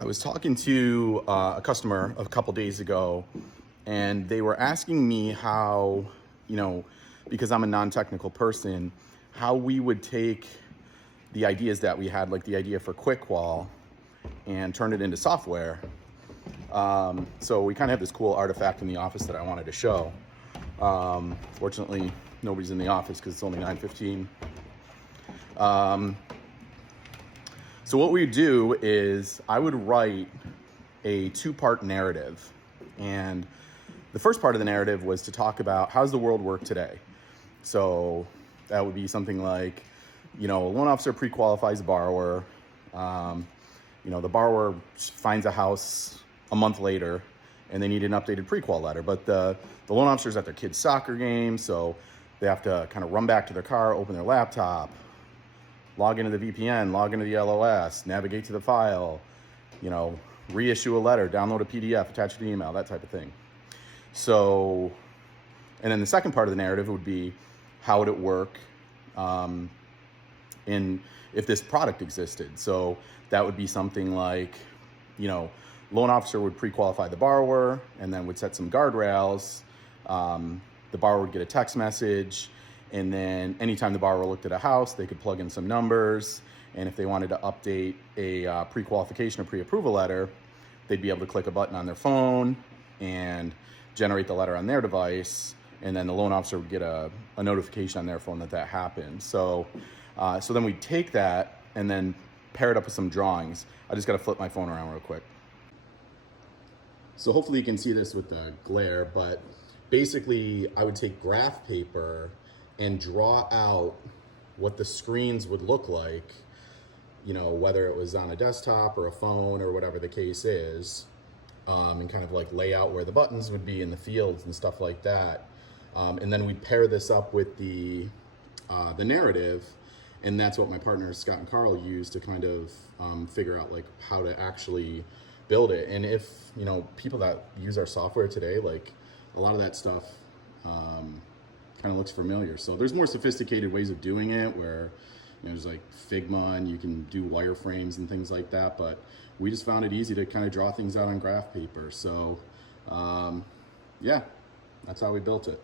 I was talking to a customer a couple days ago, and they were asking me how, because I'm a non-technical person, how we would take the ideas that we had, like the idea for QuickQual, and turn it into software. So we kind of have this cool artifact in the office that I wanted to show. Fortunately, nobody's in the office because it's only 9:15. So what we do is I would write a two-part narrative. And the first part of the narrative was to talk about how's the world work today. So that would be something like, a loan officer pre-qualifies a borrower. The borrower finds a house a month later and they need an updated pre-qual letter. But the loan officer's at their kid's soccer game, so they have to kind of run back to their car, open their laptop, log into the VPN, log into the LOS, navigate to the file, reissue a letter, download a PDF, attach it to email, that type of thing. So, and then the second part of the narrative would be how would it work in if this product existed. So that would be something like, loan officer would pre-qualify the borrower and then would set some guardrails. The borrower would get a text message, and then anytime the borrower looked at a house, they could plug in some numbers. And if they wanted to update a pre-qualification or pre-approval letter, they'd be able to click a button on their phone and generate the letter on their device. And then the loan officer would get a notification on their phone that happened. So then we'd take that and then pair it up with some drawings. I just got to flip my phone around real quick. So hopefully you can see this with the glare, but basically I would take graph paper and draw out what the screens would look like, whether it was on a desktop or a phone or whatever the case is, and kind of like lay out where the buttons would be in the fields and stuff like that. And then we'd pair this up with the narrative, and that's what my partners Scott and Carl use to kind of figure out like how to actually build it. And if people that use our software today, like a lot of that stuff kind of looks familiar. So there's more sophisticated ways of doing it where there's like Figma and you can do wireframes and things like that, but we just found it easy to kind of draw things out on graph paper. So yeah, that's how we built it.